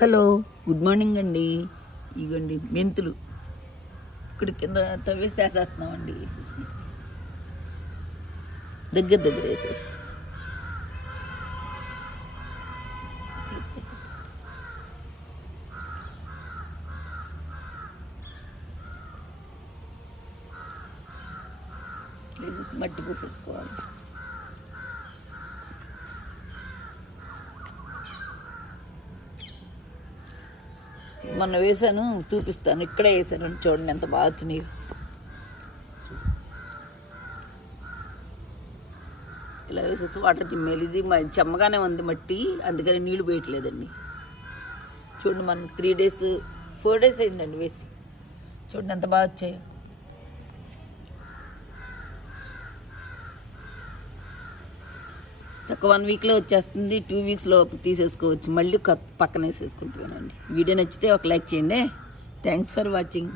Hello, good morning అండి. ఇగోండి మెంతులు ఇక్కడ కింద తవ్వేసి వేసేస్తున్నామండి. వేసేసి దగ్గర వేసేసి మట్టి పోసేసుకోవాలి. మొన్న వేసాను, చూపిస్తాను. ఇక్కడే వేసాను, చూడండి ఎంత బాగా వచ్చినాయి. ఇలా వేసేసి వాటర్ చిమ్మేది. ఇది చెమ్మగానే ఉంది మట్టి, అందుకని నీళ్లు పోయట్లేదండి. చూడండి, మనం 3 days 4 days అయిందండి వేసి. చూడండి ఎంత బాగా వచ్చాయో. ఒక 1 weekలో వచ్చేస్తుంది, 2 weeksలో తీసేసుకోవచ్చు. మళ్ళీ పక్కన వేసేసుకుంటున్నానండి. వీడియో నచ్చితే ఒక లైక్ చేయండి. Thanks for watching.